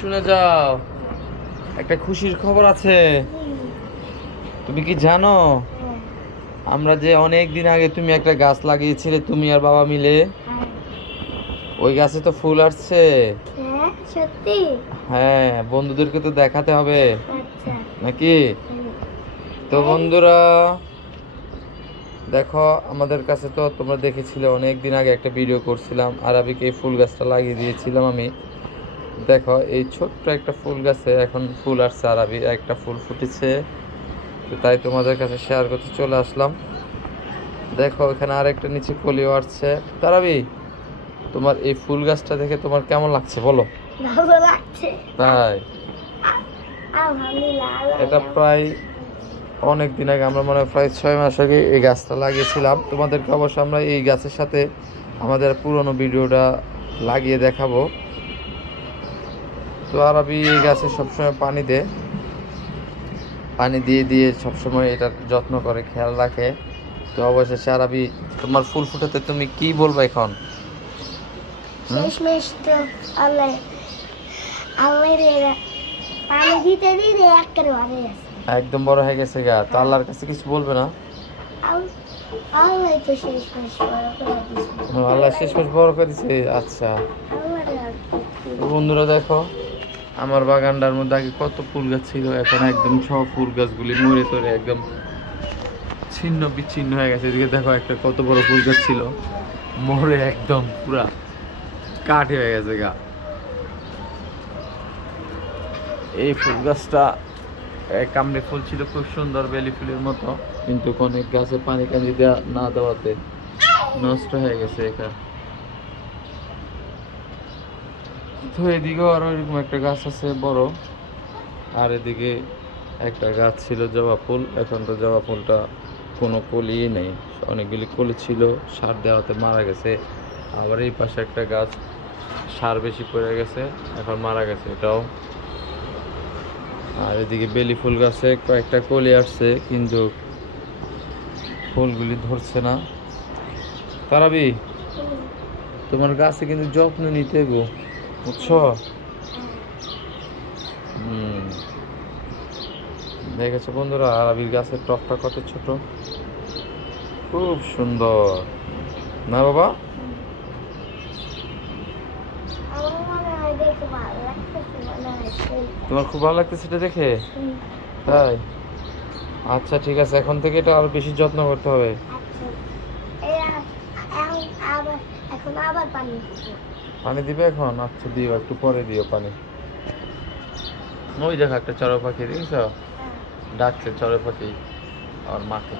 শুনে যাও, একটা খুশির খবর আছে। তুমি কি জানো আমরা যে অনেক দিন আগে তুমি একটা গাছ লাগিয়েছিলে, তুমি আর বাবা মিলে, ওই গাছে তো ফুল আসছে। সত্যি? হ্যাঁ, বন্ধুদেরকে তো দেখাতে হবে আচ্ছা। নাকি? তো বন্ধুরা দেখো, আমাদের কাছে তো তোমরা দেখেছিলে অনেক দিন আগে একটা ভিডিও করছিলাম, আরাবিকে এই ফুল গাছটা লাগিয়ে দিয়েছিলাম আমি। দেখো এই ছোট্ট একটা ফুল গাছে এখন ফুল আসছে, আরাবি একটা ফুল ফুটেছে। তো তাই তোমাদের কাছে শেয়ার করতে চলে আসলাম। দেখো এখানে আরেকটা নিচে কলিও আসছে। তারাবি, তোমার এই ফুল গাছটা দেখে তোমার কেমন লাগছে বলো? ভালো লাগছে। তাই? আলহামদুলিল্লাহ। এটা প্রায় অনেক দিন আগে, আমরা মনে হয় প্রায় 6 মাস আগে এই গাছটা লাগিয়েছিলাম। তোমাদেরকে অবশ্য আমরা এই গাছের সাথে আমাদের পুরনো ভিডিওটা লাগিয়ে দেখাবো। তো আরবি এই গাছে সবসময় পানি দেয়, পানি দিয়ে দিয়ে সবসময় এটার যত্ন করে, খেয়াল রাখে। তো অবশেষে আরবি, তোমার ফুল ফুটাতে তুমি কি বলবো এখন? শেষমেশ তো আল্লাহ আল্লাহ পানি দিতে দিতে একেবারে হয়ে গেছে। একদম বড় হয়ে গেছে গা, তো আল্লাহর কাছে কিছু বলবে না? আল্লাহ তো শেষমেশ বড় করে দিয়েছে। আল্লাহ শেষমেশ বড় করে দিছে। আচ্ছা তো বন্ধুরা দেখো, আমার বাগানটার মধ্যে আগে কত ফুল গাছ ছিল, এখন একদম সব ফুল গাছগুলি মরে তরে একদম ছিন্ন বিচ্ছিন্ন হয়ে গেছে। এদিকে দেখো একটা কত বড় ফুল গাছ ছিল, মরে একদম পুরা কাঠ হয়ে গেছে গা। এই ফুল গাছটা কামড়ে ফুল ছিল, খুব সুন্দর বেলি ফুলের মতো, কিন্তু অনেক গাছে পানি টানি দেওয়া না দেওয়াতে নষ্ট হয়ে গেছে এখানে। তো এদিকেও আরো এরকম একটা গাছ আছে বড়, আর এদিকে একটা গাছ ছিল জবা ফুল, এখন তো জবা ফুলটা কোনো কলিই নেই। অনেকগুলি কলি ছিল, সার দেওয়াতে মারা গেছে। আবার এই পাশে একটা গাছ সার বেশি পড়ে গেছে, এখন মারা গেছে এটাও। আর এদিকে বেলি ফুল গাছে কয়েকটা কলি আসছে, কিন্তু ফুলগুলি ধরছে না। তারাবি, তোমার গাছে কিন্তু যত্ন নিতে গো, বুঝছো? দেখেছো বন্ধুরা, আরবির গাছের টপটা কত ছোট, খুব সুন্দর না বাবা? তোমার খুব ভালো লাগতেছে এটা দেখে? তাই? আচ্ছা ঠিক আছে, এখন থেকে এটা আরো বেশি যত্ন করতে হবে। পানি দিবে এখন? আচ্ছা দিও, একটু পরে দিও পানি। ওই দেখো একটা চড়ুই পাখি, দেখেছ? ডাকছে চড়ুই পাখি আর মাকে।